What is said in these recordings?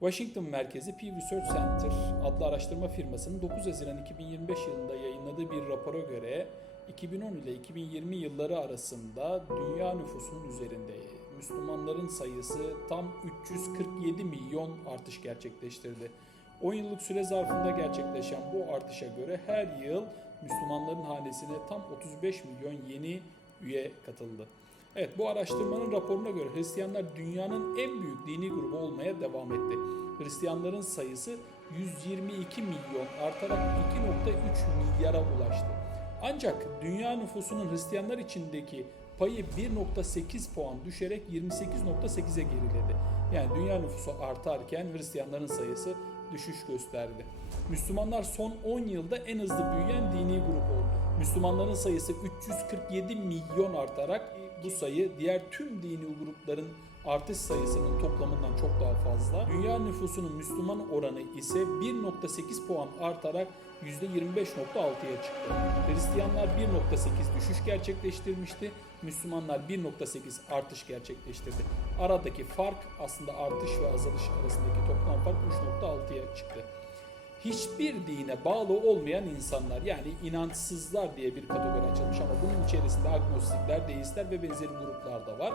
Washington merkezi Pew Research Center adlı araştırma firmasının 9 Haziran 2025 yılında yayınladığı bir rapora göre 2010 ile 2020 yılları arasında dünya nüfusunun üzerinde Müslümanların sayısı tam 347 milyon artış gerçekleştirdi. 10 yıllık süre zarfında gerçekleşen bu artışa göre her yıl Müslümanların hanesine tam 35 milyon yeni üye katıldı. Evet bu araştırmanın raporuna göre Hristiyanlar dünyanın en büyük dini grubu olmaya devam etti. Hristiyanların sayısı 122 milyon artarak 2.3 milyara ulaştı. Ancak dünya nüfusunun Hristiyanlar içindeki payı 1.8 puan düşerek 28.8'e geriledi. Yani dünya nüfusu artarken Hristiyanların sayısı düşüş gösterdi. Müslümanlar son 10 yılda en hızlı büyüyen dini grup oldu. Müslümanların sayısı 347 milyon artarak bu sayı diğer tüm dini grupların artış sayısının toplamından çok daha fazla. Dünya nüfusunun Müslüman oranı ise 1.8 puan artarak %25.6'ya çıktı. Hristiyanlar 1.8 düşüş gerçekleştirmişti. Müslümanlar 1.8 artış gerçekleştirdi. Aradaki fark aslında artış ve azalış arasındaki toplam fark 3.6'ya çıktı hiçbir dine bağlı olmayan insanlar yani inançsızlar diye bir kategori açılmış ama bunun içerisinde agnostikler, deistler ve benzeri gruplar da var.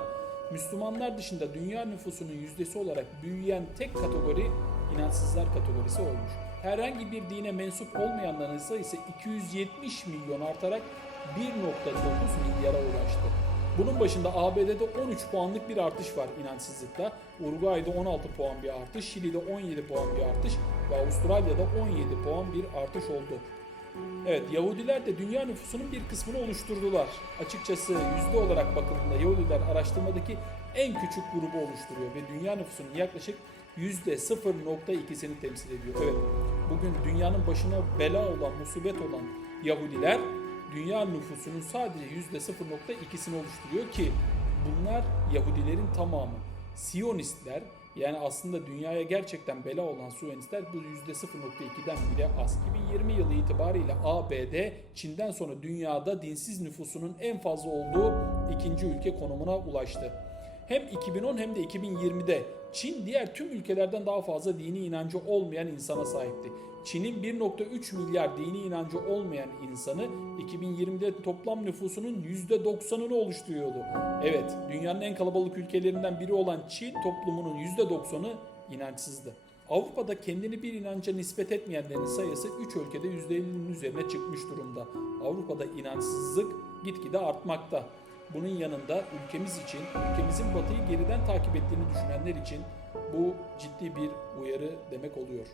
Müslümanlar dışında dünya nüfusunun yüzdesi olarak büyüyen tek kategori inançsızlar kategorisi olmuş. Herhangi bir dine mensup olmayanların sayısı 270 milyon artarak 1.9 milyara ulaştı. Bunun başında ABD'de 13 puanlık bir artış var inançsızlıkta. Uruguay'da 16 puan bir artış, Şili'de 17 puan bir artış ve Avustralya'da 17 puan bir artış oldu. Evet Yahudiler de dünya nüfusunun bir kısmını oluşturdular. Açıkçası yüzde olarak bakıldığında Yahudiler araştırmadaki en küçük grubu oluşturuyor ve dünya nüfusunun yaklaşık yüzde 0.2'sini temsil ediyor. Evet bugün dünyanın başına bela olan, musibet olan Yahudiler dünya nüfusunun sadece %0.2'sini oluşturuyor ki bunlar Yahudilerin tamamı. Siyonistler yani aslında dünyaya gerçekten bela olan Siyonistler bu %0.2'den bile az. 2020 yılı itibariyle ABD Çin'den sonra dünyada dinsiz nüfusunun en fazla olduğu ikinci ülke konumuna ulaştı. Hem 2010 hem de 2020'de Çin diğer tüm ülkelerden daha fazla dini inancı olmayan insana sahipti. Çin'in 1.3 milyar dini inancı olmayan insanı 2020'de toplam nüfusunun %90'ını oluşturuyordu. Evet, dünyanın en kalabalık ülkelerinden biri olan Çin toplumunun %90'ı inançsızdı. Avrupa'da kendini bir inanca nispet etmeyenlerin sayısı 3 ülkede %50'nin üzerine çıkmış durumda. Avrupa'da inançsızlık gitgide artmakta. Bunun yanında ülkemiz için, ülkemizin batıyı geriden takip ettiğini düşünenler için bu ciddi bir uyarı demek oluyor.